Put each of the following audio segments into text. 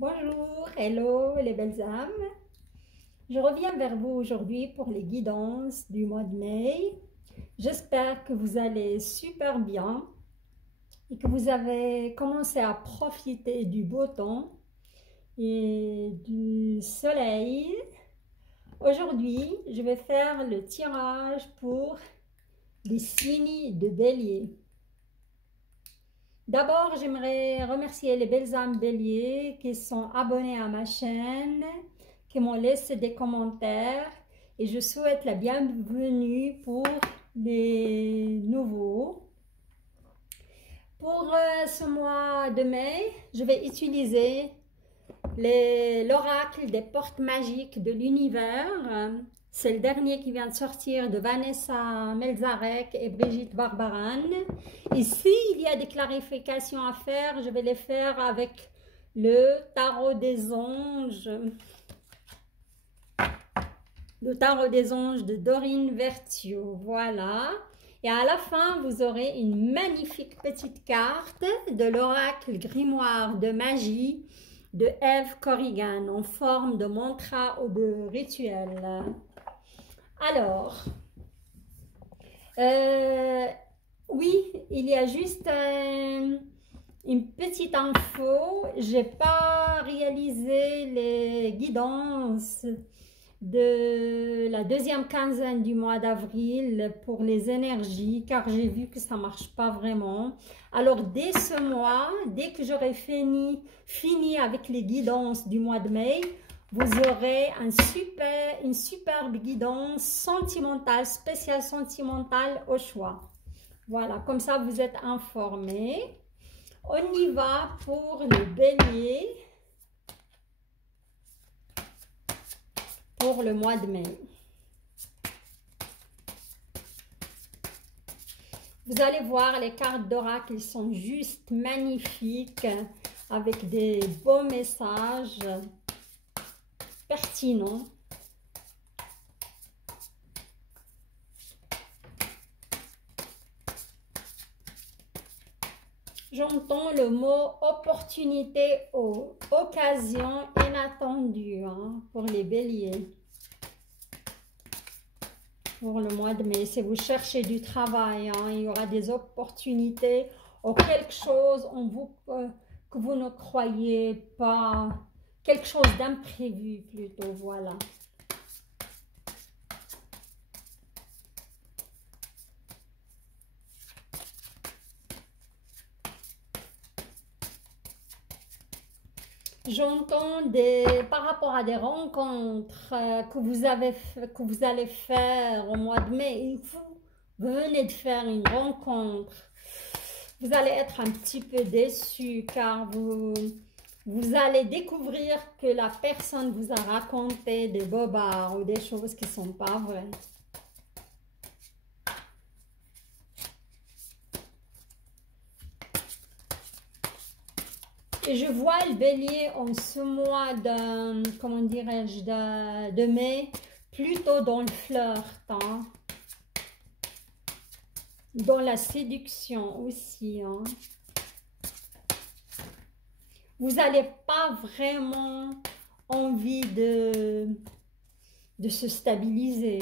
Bonjour, hello les belles âmes. Je reviens vers vous aujourd'hui pour les guidances du mois de mai. J'espère que vous allez super bien et que vous avez commencé à profiter du beau temps et du soleil. Aujourd'hui, je vais faire le tirage pour les signes de Bélier. D'abord, j'aimerais remercier les belles âmes Bélier qui sont abonnées à ma chaîne, qui m'ont laissé des commentaires et je souhaite la bienvenue pour les nouveaux. Pour ce mois de mai, je vais utiliser l'oracle des portes magiques de l'univers. C'est le dernier qui vient de sortir de Vanessa Melzarek et Brigitte Barbaran. Et s'il y a des clarifications à faire, je vais les faire avec le tarot des anges. Le tarot des anges de Dorine Vertuo. Voilà. Et à la fin, vous aurez une magnifique petite carte de l'oracle grimoire de magie de Eve Corrigan en forme de mantra ou de rituel. Alors, oui, il y a juste une petite info. J'ai pas réalisé les guidances de la deuxième quinzaine du mois d'avril pour les énergies car j'ai vu que ça marche pas vraiment. Alors dès ce mois, dès que j'aurai fini avec les guidances du mois de mai, vous aurez une superbe guidance sentimentale, spéciale sentimentale au choix. Voilà, comme ça vous êtes informés. On y va pour le bélier pour le mois de mai. Vous allez voir, les cartes d'oracle, ils sont juste magnifiques avec des beaux messages pertinents. J'entends le mot opportunité ou occasion inattendue pour les béliers. Pour le mois de mai, si vous cherchez du travail, il y aura des opportunités ou quelque chose que vous ne croyez pas, quelque chose d'imprévu plutôt, voilà. J'entends par rapport à des rencontres que vous allez faire au mois de mai, vous venez de faire une rencontre, vous allez être un petit peu déçu car vous allez découvrir que la personne vous a raconté des bobards ou des choses qui ne sont pas vraies. Et je vois le bélier en ce mois de, comment dirais-je, de mai, plutôt dans le flirt, dans la séduction aussi. Vous n'allez pas vraiment envie de se stabiliser.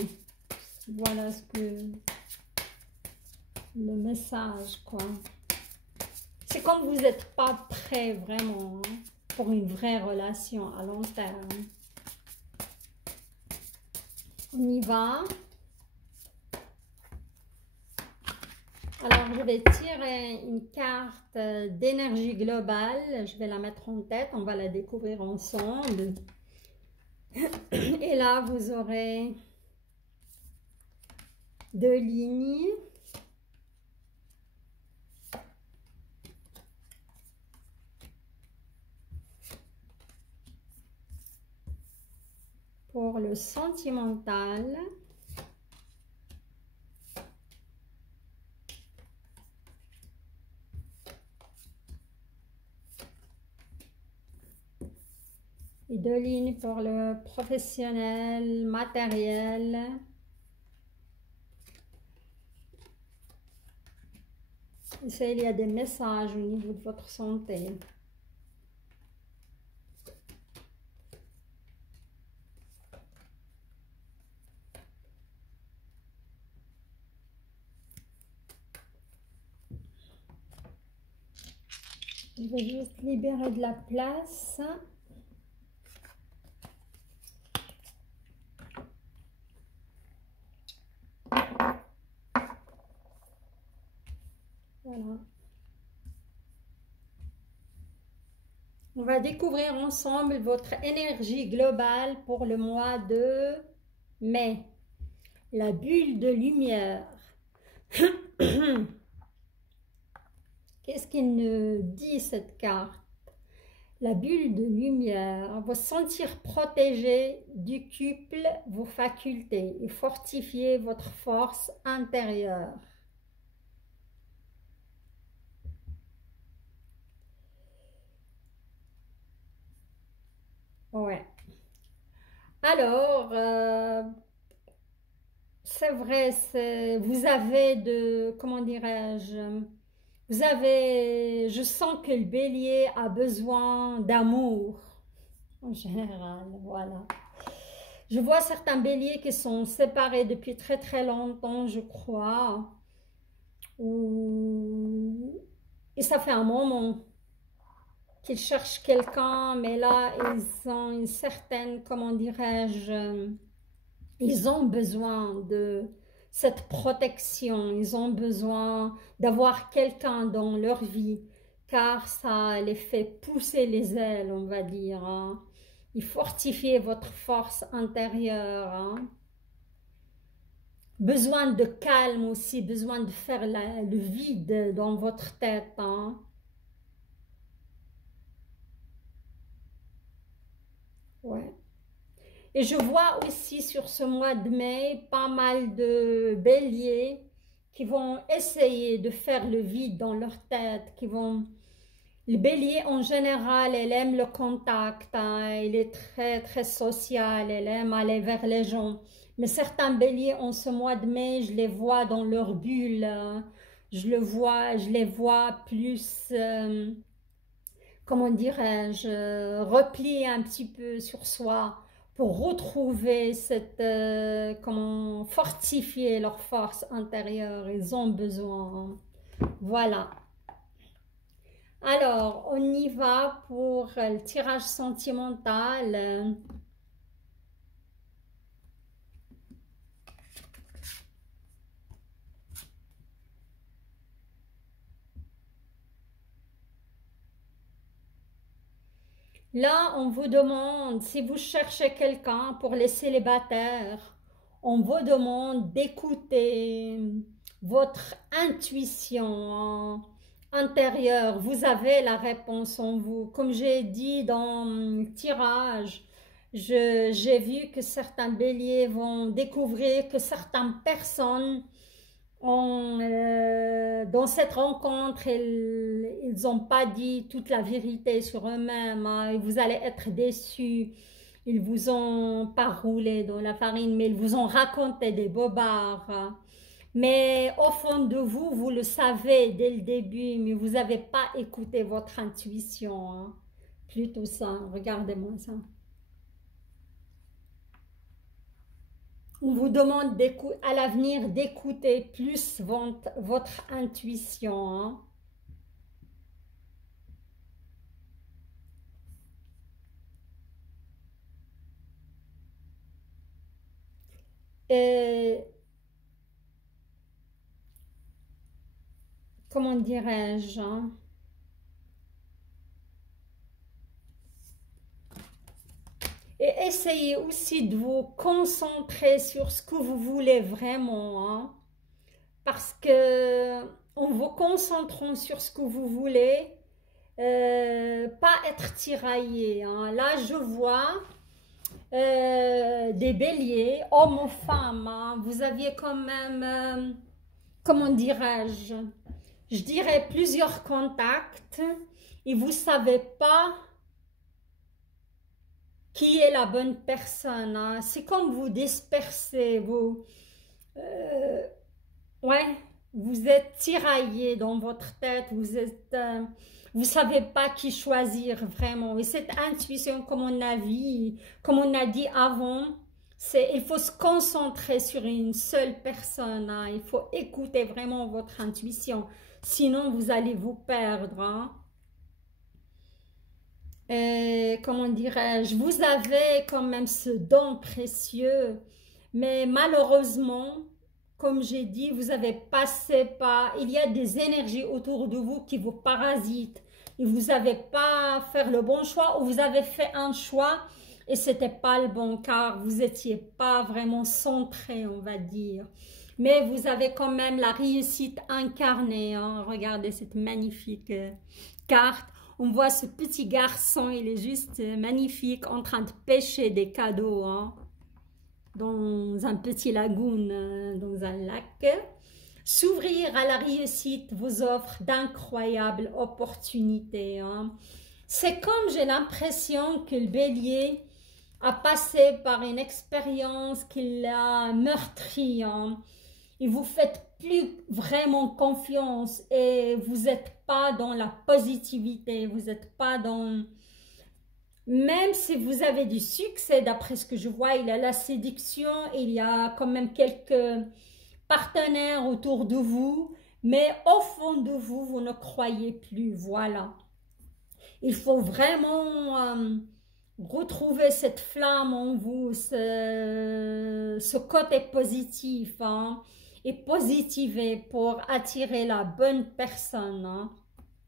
Voilà ce que le message, quoi. C'est comme vous n'êtes pas prêt vraiment pour une vraie relation à long terme. On y va. Alors, je vais tirer une carte d'énergie globale. Je vais la mettre en tête. On va la découvrir ensemble. Et là, vous aurez 2 lignes. Pour le sentimental. Et 2 lignes pour le professionnel, matériel. Ici, il y a des messages au niveau de votre santé. Je vais juste libérer de la place. Voilà. On va découvrir ensemble votre énergie globale pour le mois de mai. La bulle de lumière. Qu'est-ce qu'il nous dit cette carte? La bulle de lumière. Vous sentir protégé, décuple vos facultés et fortifier votre force intérieure. Ouais. Alors, c'est vrai, vous avez comment dirais-je, je sens que le bélier a besoin d'amour, en général, voilà. Je vois certains béliers qui sont séparés depuis très très longtemps, je crois, et ça fait un moment qu'ils cherchent quelqu'un, mais là, ils ont une certaine, comment dirais-je, ils ont besoin de cette protection, ils ont besoin d'avoir quelqu'un dans leur vie, car ça les fait pousser les ailes, on va dire. Hein. Il fortifie votre force intérieure. Hein. Besoin de calme aussi, besoin de faire le vide dans votre tête. Hein. Ouais. Et je vois aussi sur ce mois de mai pas mal de béliers qui vont essayer de faire le vide dans leur tête, Le bélier en général, elle aime le contact, hein, elle est très très sociale, elle aime aller vers les gens. Mais certains béliers en ce mois de mai, je les vois dans leur bulle, hein. Je les vois plus... comment dirais-je, replier un petit peu sur soi pour retrouver comment fortifier leur force intérieure. Ils ont besoin. Voilà. Alors, on y va pour le tirage sentimental. Là, on vous demande, si vous cherchez quelqu'un pour les célibataires, on vous demande d'écouter votre intuition intérieure. Vous avez la réponse en vous. Comme j'ai dit dans le tirage, j'ai vu que certains béliers vont découvrir que certaines personnes dans cette rencontre, ils n'ont pas dit toute la vérité sur eux-mêmes. Hein. Vous allez être déçus. Ils vous ont pas roulé dans la farine, mais ils vous ont raconté des bobards. Hein. Mais au fond de vous, vous le savez dès le début, mais vous n'avez pas écouté votre intuition. Hein. Plutôt ça, regardez-moi ça. On vous demande à l'avenir d'écouter plus votre intuition. Hein. Comment dirais-je, hein? Et essayez aussi de vous concentrer sur ce que vous voulez vraiment. Hein? Parce que en vous concentrant sur ce que vous voulez, pas être tiraillé. Hein? Là, je vois des béliers, hommes ou femmes. Hein? Vous aviez quand même, comment dirais-je, je dirais plusieurs contacts et vous ne savez pas qui est la bonne personne. Hein? C'est comme vous dispersez, ouais, vous êtes tiraillé dans votre tête, vous savez pas qui choisir vraiment. Et cette intuition, comme on a dit avant, il faut se concentrer sur une seule personne. Hein? Il faut écouter vraiment votre intuition. Sinon, vous allez vous perdre. Hein? comment dirais-je, vous avez quand même ce don précieux, mais malheureusement, comme j'ai dit, vous avez passé par, il y a des énergies autour de vous qui vous parasitent, et vous n'avez pas fait le bon choix, ou vous avez fait un choix, et c'était pas le bon, car vous n'étiez pas vraiment centré, on va dire. Mais vous avez quand même la réussite incarnée, hein. Regardez cette magnifique carte. On voit ce petit garçon, il est juste magnifique, en train de pêcher des cadeaux, hein, dans un petit lagoon, dans un lac. S'ouvrir à la réussite vous offre d'incroyables opportunités, hein. C'est comme j'ai l'impression que le bélier a passé par une expérience qui l'a meurtri, hein. Et vous faites plus vraiment confiance et vous n'êtes pas dans la positivité, vous n'êtes pas dans... Même si vous avez du succès, d'après ce que je vois, il y a la séduction, il y a quand même quelques partenaires autour de vous, mais au fond de vous, vous ne croyez plus, voilà. Il faut vraiment retrouver cette flamme en vous, ce côté positif, hein, et positiver pour attirer la bonne personne, hein.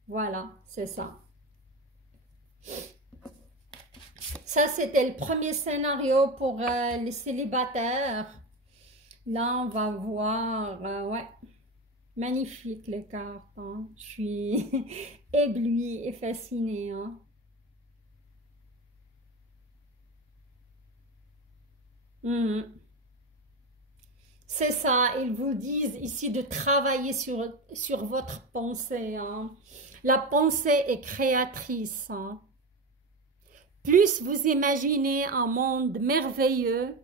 Voilà, c'est ça. Ça, c'était le premier scénario pour les célibataires. Là, on va voir, ouais, magnifique les cartes, hein. Je suis éblouie et fascinée, hein. C'est ça, ils vous disent ici de travailler sur votre pensée, hein. La pensée est créatrice, hein. Plus vous imaginez un monde merveilleux,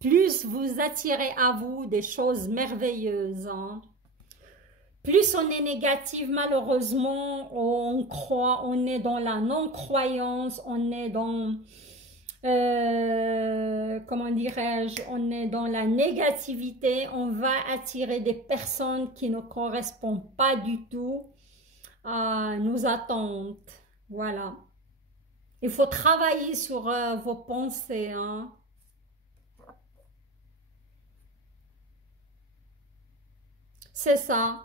plus vous attirez à vous des choses merveilleuses, hein. Plus on est négatif, malheureusement, on croit, on est dans la non-croyance, on est dans... comment dirais-je, on est dans la négativité, on va attirer des personnes qui ne correspondent pas du tout à nos attentes. Voilà. Il faut travailler sur vos pensées, hein. C'est ça.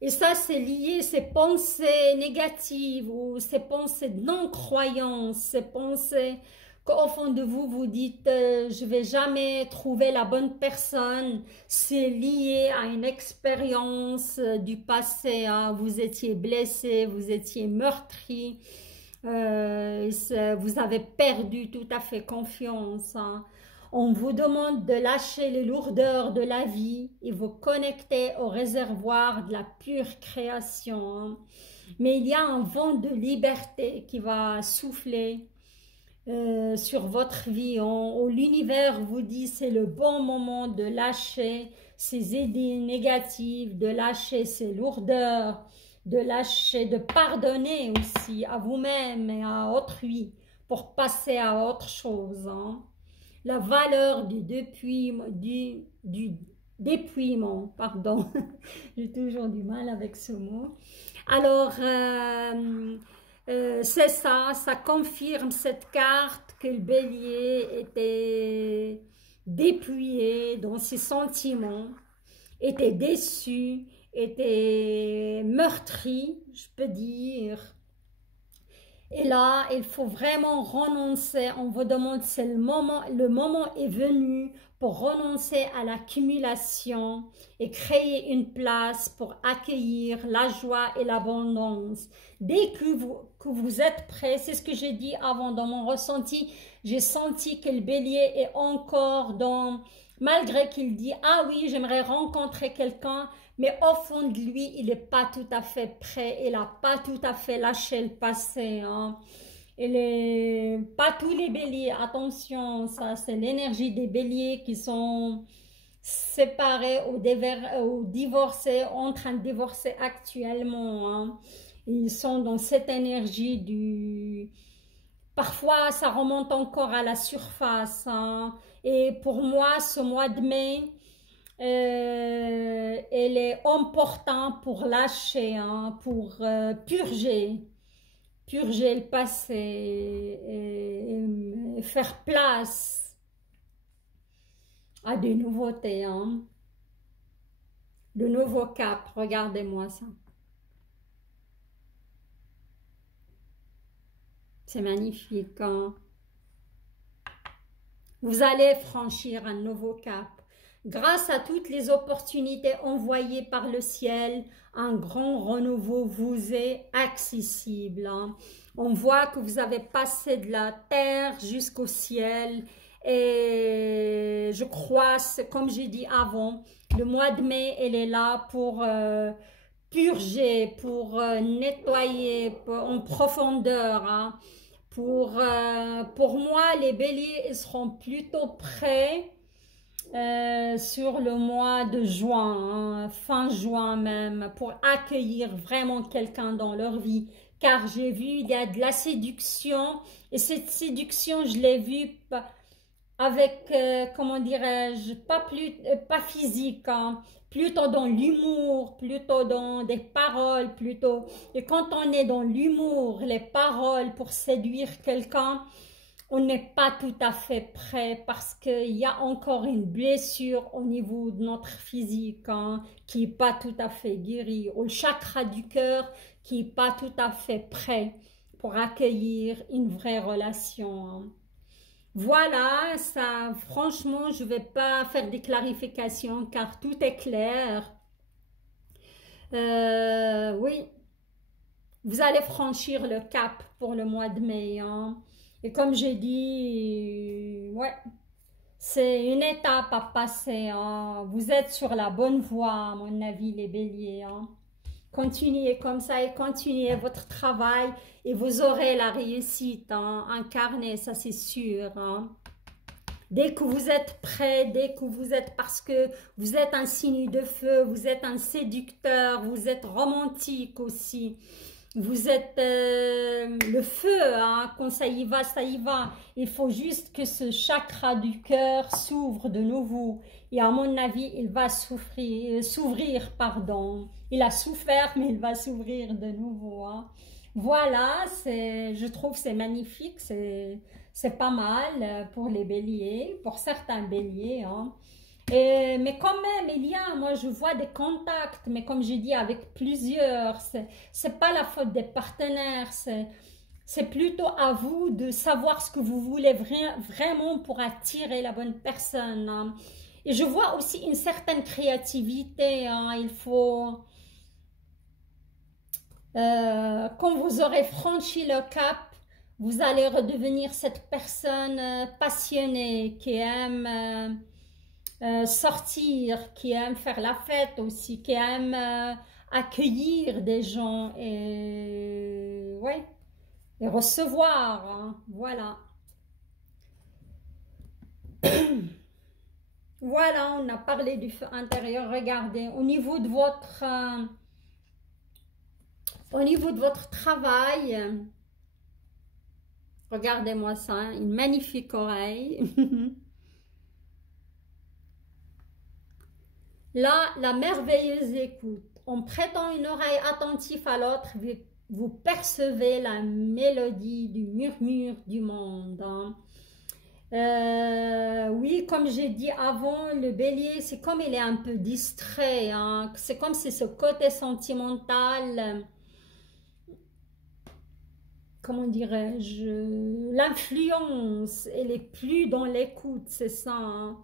Et ça, c'est lié, ces pensées négatives ou ces pensées de non-croyance, ces pensées qu'au fond de vous, vous dites je vais jamais trouver la bonne personne. C'est lié à une expérience du passé, hein. Vous étiez blessé, vous étiez meurtri, vous avez perdu tout à fait confiance, hein. On vous demande de lâcher les lourdeurs de la vie et vous connecter au réservoir de la pure création, hein. Mais il y a un vent de liberté qui va souffler sur votre vie. L'univers vous dit c'est le bon moment de lâcher ces idées négatives, de lâcher ces lourdeurs, de lâcher, de pardonner aussi à vous-même et à autrui pour passer à autre chose, hein. La valeur du dépouillement, pardon, j'ai toujours du mal avec ce mot. Alors, c'est ça, ça confirme cette carte que le bélier était dépouillé dans ses sentiments, était déçu, était meurtri, je peux dire. Et là, il faut vraiment renoncer. On vous demande, c'est le moment est venu pour renoncer à l'accumulation et créer une place pour accueillir la joie et l'abondance. Dès que vous êtes prêt, c'est ce que j'ai dit avant dans mon ressenti, j'ai senti que le bélier est encore dans, malgré qu'il dit, ah oui, j'aimerais rencontrer quelqu'un, mais au fond de lui, il n'est pas tout à fait prêt, il n'a pas tout à fait lâché le passé, hein. Pas tous les béliers, attention, ça c'est l'énergie des béliers qui sont séparés ou divorcés, en train de divorcer actuellement, hein. Ils sont dans cette énergie du... Parfois, ça remonte encore à la surface, hein. Et pour moi, ce mois de mai, elle est important pour lâcher, hein, pour purger, purger le passé et faire place à des nouveautés, hein. De nouveaux caps, regardez-moi ça. C'est magnifique, hein. Vous allez franchir un nouveau cap. Grâce à toutes les opportunités envoyées par le ciel, un grand renouveau vous est accessible, hein. On voit que vous avez passé de la terre jusqu'au ciel. Et je crois, comme j'ai dit avant, le mois de mai, elle est là pour purger, pour nettoyer en profondeur, hein. Pour moi, les béliers, ils seront plutôt prêts sur le mois de juin, hein, fin juin même, pour accueillir vraiment quelqu'un dans leur vie. Car j'ai vu, il y a de la séduction, et cette séduction, je l'ai vue avec, comment dirais-je, pas physique, hein, plutôt dans l'humour, plutôt dans des paroles, plutôt. Et quand on est dans l'humour, les paroles pour séduire quelqu'un, on n'est pas tout à fait prêt parce qu'il y a encore une blessure au niveau de notre physique, hein, qui n'est pas tout à fait guérie, ou le chakra du cœur qui n'est pas tout à fait prêt pour accueillir une vraie relation, hein. Voilà, ça, franchement, je ne vais pas faire des clarifications car tout est clair. Oui, vous allez franchir le cap pour le mois de mai, hein. Et comme j'ai dit, ouais, c'est une étape à passer, hein. Vous êtes sur la bonne voie, à mon avis, les béliers, hein. Continuez comme ça et continuez votre travail et vous aurez la réussite, hein, incarnée, ça c'est sûr, hein. Dès que vous êtes prêt, dès que vous êtes, parce que vous êtes un signe de feu, vous êtes un séducteur, vous êtes romantique aussi. Vous êtes le feu, hein, quand ça y va, ça y va. Il faut juste que ce chakra du cœur s'ouvre de nouveau. Et à mon avis, il va s'ouvrir, pardon. Il a souffert, mais il va s'ouvrir de nouveau, hein. Voilà, je trouve c'est magnifique, c'est pas mal pour les béliers, pour certains béliers, hein. Mais quand même, moi je vois des contacts, mais comme j'ai dit, avec plusieurs, c'est pas la faute des partenaires, c'est plutôt à vous de savoir ce que vous voulez vraiment pour attirer la bonne personne, hein. Et je vois aussi une certaine créativité, hein. Il faut, quand vous aurez franchi le cap, vous allez redevenir cette personne passionnée qui aime sortir, qui aime faire la fête aussi, qui aime accueillir des gens et, ouais, et recevoir, hein, voilà. Voilà, on a parlé du feu intérieur. Regardez, au niveau de votre travail, regardez-moi ça, hein, une magnifique oreille. Là, la merveilleuse écoute. En prêtant une oreille attentive à l'autre, vous percevez la mélodie du murmure du monde, hein. Oui, comme j'ai dit avant, le bélier, c'est comme il est un peu distrait, hein. C'est comme si ce côté sentimental, comment dirais-je, l'influence, elle est plus dans l'écoute, c'est ça, hein.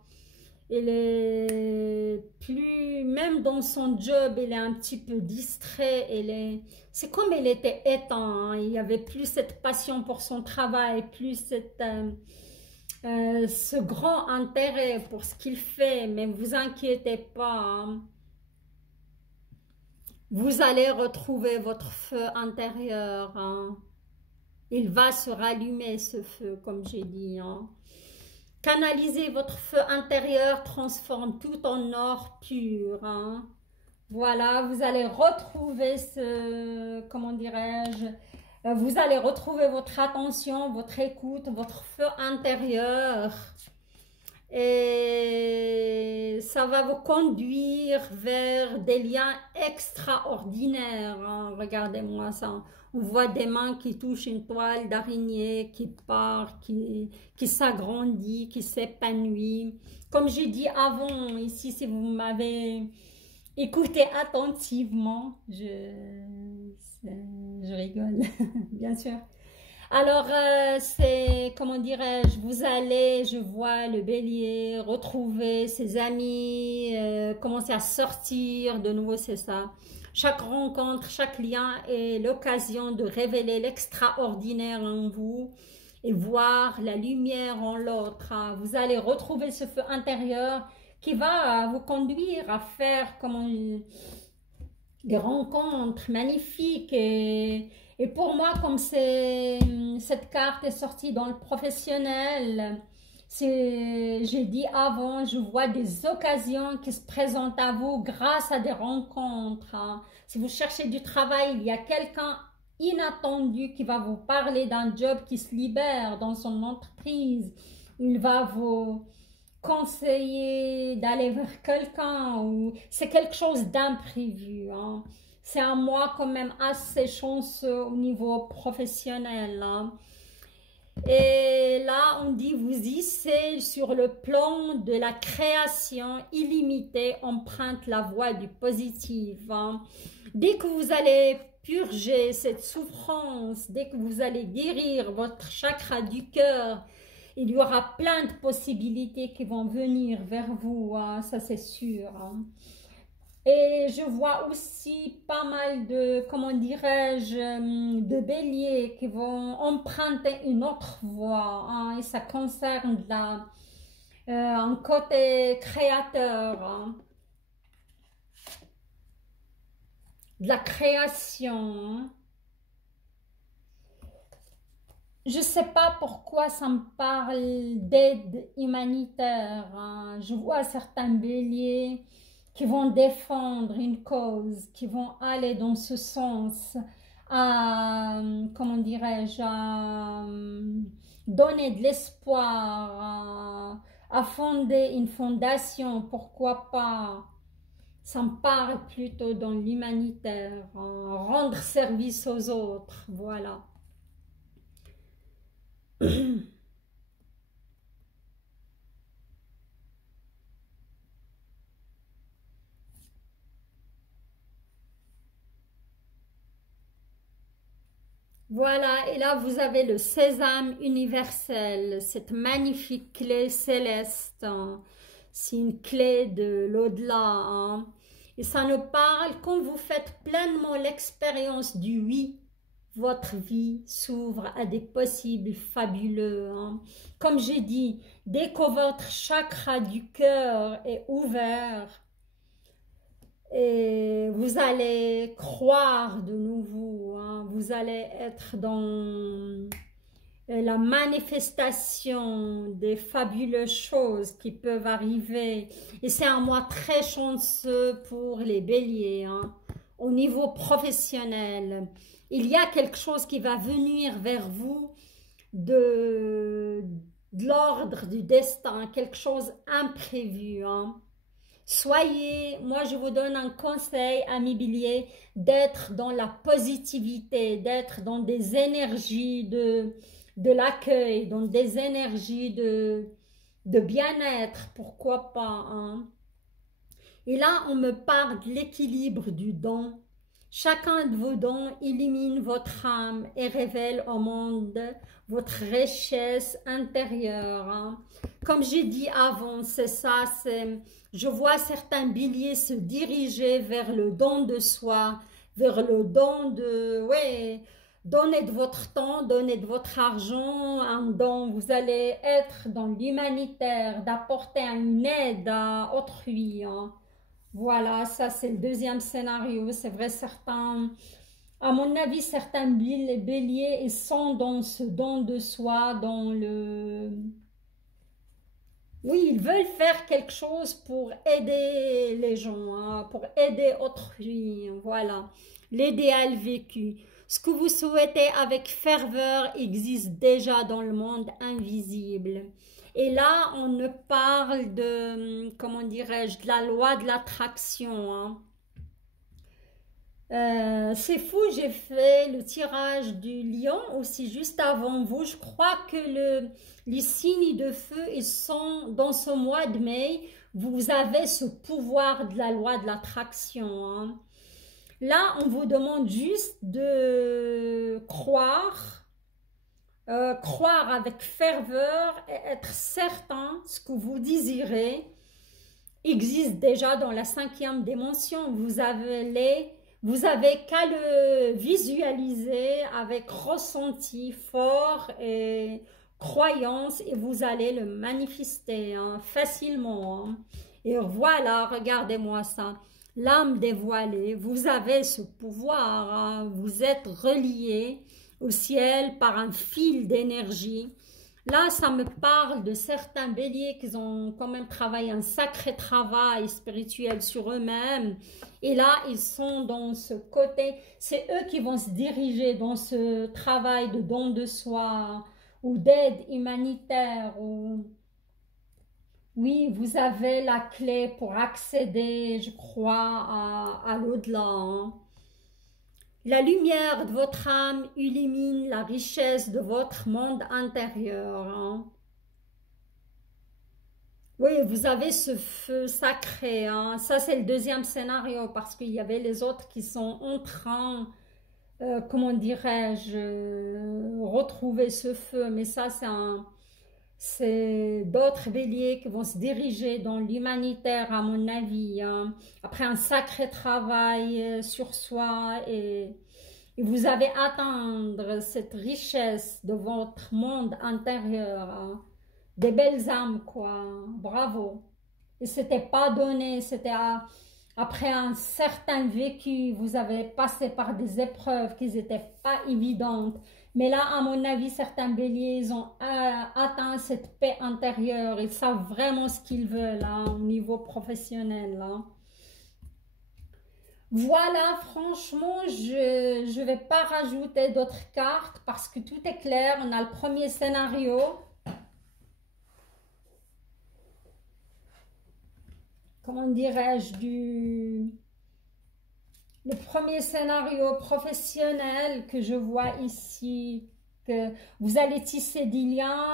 Il est plus, même dans son job, il est un petit peu distrait. C'est comme il était éteint, hein. Il n'y avait plus cette passion pour son travail, plus ce grand intérêt pour ce qu'il fait. Mais ne vous inquiétez pas, hein. Vous allez retrouver votre feu intérieur, hein. Il va se rallumer, ce feu, comme j'ai dit, hein. Canalisez votre feu intérieur, transforme tout en or pur, hein. Voilà, vous allez retrouver comment dirais-je, vous allez retrouver votre attention, votre écoute, votre feu intérieur. et ça va vous conduire vers des liens extraordinaires, hein. Regardez-moi ça. On voit des mains qui touchent une toile d'araignée, qui part, qui s'agrandit, qui s'épanouit. Comme j'ai dit avant, ici, si vous m'avez écouté attentivement, je rigole, bien sûr. Alors, c'est, comment dirais-je, vous allez, je vois le bélier, retrouver ses amis, commencer à sortir, de nouveau, c'est ça. Chaque rencontre, chaque lien est l'occasion de révéler l'extraordinaire en vous et voir la lumière en l'autre, hein. Vous allez retrouver ce feu intérieur qui va vous conduire à faire comment, des rencontres magnifiques et pour moi, comme cette carte est sortie dans le professionnel, j'ai dit avant, je vois des occasions qui se présentent à vous grâce à des rencontres, hein. Si vous cherchez du travail, il y a quelqu'un inattendu qui va vous parler d'un job qui se libère dans son entreprise. Il va vous conseiller d'aller vers quelqu'un ou c'est quelque chose d'imprévu, hein. C'est un mois quand même assez chanceux au niveau professionnel, hein. Et là, on dit vous hissez sur le plan de la création illimitée, emprunte la voie du positif, hein. Dès que vous allez purger cette souffrance, dès que vous allez guérir votre chakra du cœur, il y aura plein de possibilités qui vont venir vers vous, hein, ça c'est sûr, hein. Et je vois aussi pas mal de, comment dirais-je, de béliers qui vont emprunter une autre voie, hein, et ça concerne un côté créateur, hein, de la création, hein. Je ne sais pas pourquoi ça me parle d'aide humanitaire, hein. Je vois certains béliers qui vont défendre une cause, qui vont aller dans ce sens, à, comment dirais-je, à donner de l'espoir, à fonder une fondation, pourquoi pas. Ça me parle plutôt dans l'humanitaire, hein, rendre service aux autres, voilà. Voilà, et là vous avez le sésame universel, cette magnifique clé céleste, hein. C'est une clé de l'au-delà, hein. Et ça nous parle quand vous faites pleinement l'expérience du oui, votre vie s'ouvre à des possibles fabuleux, hein. Comme j'ai dit, dès que votre chakra du cœur est ouvert, et vous allez croire de nouveau, hein, vous allez être dans la manifestation des fabuleuses choses qui peuvent arriver. Et c'est un mois très chanceux pour les béliers, hein. Au niveau professionnel, il y a quelque chose qui va venir vers vous de l'ordre du destin, quelque chose imprévu, hein. Soyez, moi je vous donne un conseil, amis béliers, d'être dans la positivité, d'être dans des énergies de l'accueil, dans des énergies de bien-être, pourquoi pas, hein. Et là, on me parle de l'équilibre du don. Chacun de vos dons illumine votre âme et révèle au monde votre richesse intérieure, hein. Comme j'ai dit avant, c'est ça, je vois certains béliers se diriger vers le don de soi, vers le don de, ouais, donnez de votre temps, donnez de votre argent, un don, vous allez être dans l'humanitaire, d'apporter une aide à autrui, hein. Voilà, ça c'est le deuxième scénario. C'est vrai, certains, à mon avis, certains béliers ils sont dans ce don de soi, dans le... Oui, ils veulent faire quelque chose pour aider les gens, hein, pour aider autrui, voilà, l'idéal vécu. Ce que vous souhaitez avec ferveur existe déjà dans le monde invisible. Et là, on ne parle de, comment dirais-je, de la loi de l'attraction, hein. C'est fou, j'ai fait le tirage du lion aussi juste avant vous. Je crois que les signes de feu, ils sont dans ce mois de mai. Vous avez ce pouvoir de la loi de l'attraction, hein. Là, on vous demande juste de croire, croire avec ferveur et être certain ce que vous désirez existe déjà dans la 5e dimension. Vous avez qu'à le visualiser avec ressenti fort et croyance et vous allez le manifester, hein, facilement, hein. Et voilà, regardez-moi ça. L'âme dévoilée, vous avez ce pouvoir, hein. Vous êtes relié au ciel par un fil d'énergie. Là, ça me parle de certains béliers qui ont quand même travaillé un sacré travail spirituel sur eux-mêmes. Et là, ils sont dans ce côté, c'est eux qui vont se diriger dans ce travail de don de soi ou d'aide humanitaire. Oui, vous avez la clé pour accéder, je crois, à l'au-delà, hein. La lumière de votre âme illumine la richesse de votre monde intérieur, hein. Oui, vous avez ce feu sacré, hein. Ça, c'est le 2e scénario parce qu'il y avait les autres qui sont en train, comment dirais-je, retrouver ce feu. Mais ça, c'est d'autres béliers qui vont se diriger dans l'humanitaire, à mon avis, hein. Après un sacré travail sur soi et vous avez atteindre cette richesse de votre monde intérieur, hein. Des belles âmes, quoi. Bravo. Et c'était pas donné, c'était après un certain vécu, vous avez passé par des épreuves qui n'étaient pas évidentes. Mais là, à mon avis, certains béliers, ils ont atteint cette paix intérieure. Ils savent vraiment ce qu'ils veulent, hein, au niveau professionnel, hein. Voilà, franchement, je ne vais pas rajouter d'autres cartes parce que tout est clair. On a le premier scénario. Comment dirais-je, le premier scénario professionnel que je vois ici, que vous allez tisser des liens,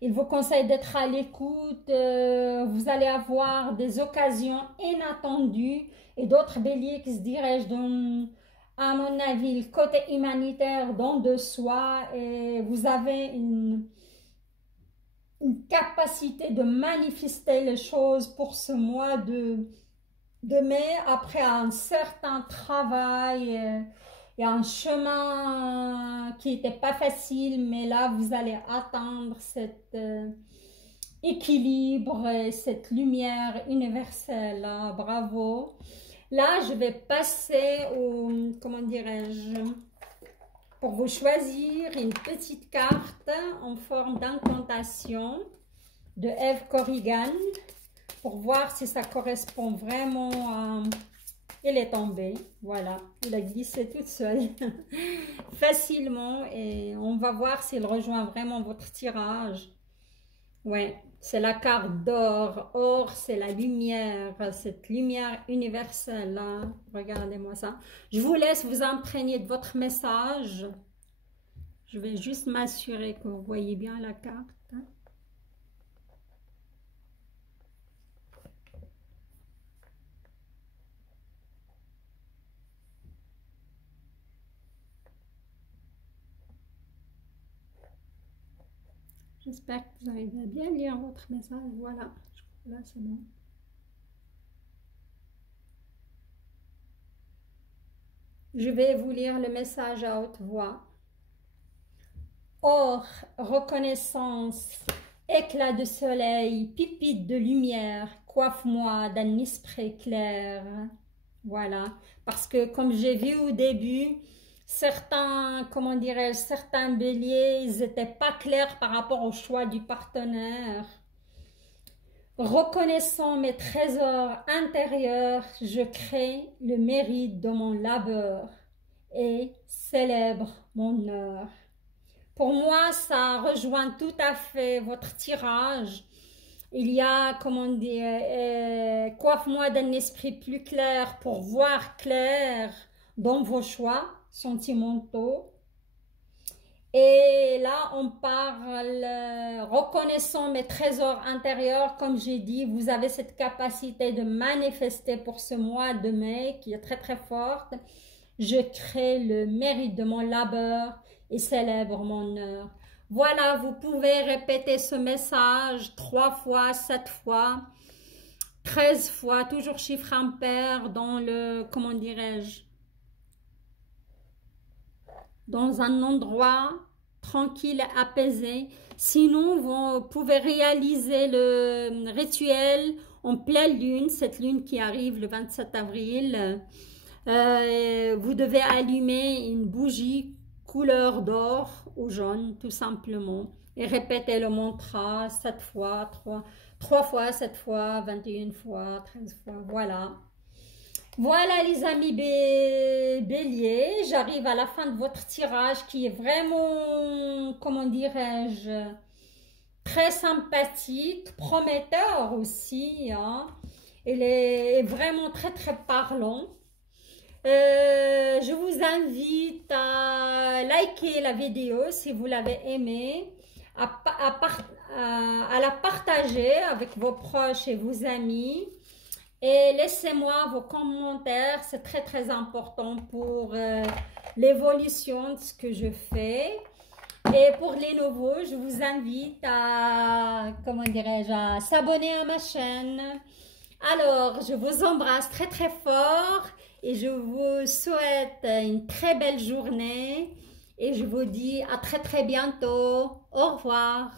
il vous conseille d'être à l'écoute, vous allez avoir des occasions inattendues et d'autres béliers qui se dirigent dans, à mon avis, le côté humanitaire, don de soi, et vous avez une capacité de manifester les choses pour ce mois de mai, après un certain travail et un chemin qui n'était pas facile, mais là vous allez atteindre cet équilibre et cette lumière universelle, hein. Bravo. Là je vais passer au, comment dirais-je, pour vous choisir une petite carte en forme d'incantation de Eve Corrigan pour voir si ça correspond vraiment à... Il est tombé, voilà, il a glissé toute seule facilement et on va voir s'il rejoint vraiment votre tirage. Ouais, c'est la carte d'or. Or, c'est la lumière, cette lumière universelle, hein. Regardez-moi ça. Je vous laisse vous imprégner de votre message. Je vais juste m'assurer que vous voyez bien la carte. J'espère que vous arrivez à bien lire votre message. Voilà, là c'est bon. Je vais vous lire le message à haute voix. Or, reconnaissance, éclat de soleil, pipite de lumière, coiffe-moi d'un esprit clair. Voilà, parce que comme j'ai vu au début, certains, comment dirais-je, certains béliers, ils n'étaient pas clairs par rapport au choix du partenaire. Reconnaissant mes trésors intérieurs, je crée le mérite de mon labeur. et célèbre mon heure. Pour moi, ça rejoint tout à fait votre tirage. Il y a, comment dire, coiffe-moi d'un esprit plus clair pour voir clair dans vos choix sentimentaux. Et là, on parle, reconnaissant mes trésors intérieurs, comme j'ai dit, vous avez cette capacité de manifester pour ce mois de mai qui est très très forte. Je crée le mérite de mon labeur et célèbre mon heure. Voilà, vous pouvez répéter ce message 3 fois, 7 fois, 13 fois, toujours chiffre impair dans le, comment dirais-je, dans un endroit tranquille et apaisé. Sinon, vous pouvez réaliser le rituel en pleine lune, cette lune qui arrive le 27 avril. Vous devez allumer une bougie couleur d'or ou jaune, tout simplement. Et répétez le mantra 7 fois, 3 fois, 7 fois, 21 fois, 13 fois, voilà. Voilà les amis béliers, j'arrive à la fin de votre tirage qui est vraiment, comment dirais-je, très sympathique, prometteur aussi, hein. Il est vraiment très très parlant. Je vous invite à liker la vidéo si vous l'avez aimée, à la partager avec vos proches et vos amis. Et laissez-moi vos commentaires, c'est très très important pour l'évolution de ce que je fais. Et pour les nouveaux, je vous invite à, comment dirais-je, à s'abonner à ma chaîne. Alors, je vous embrasse très très fort et je vous souhaite une très belle journée. Et je vous dis à très très bientôt. Au revoir.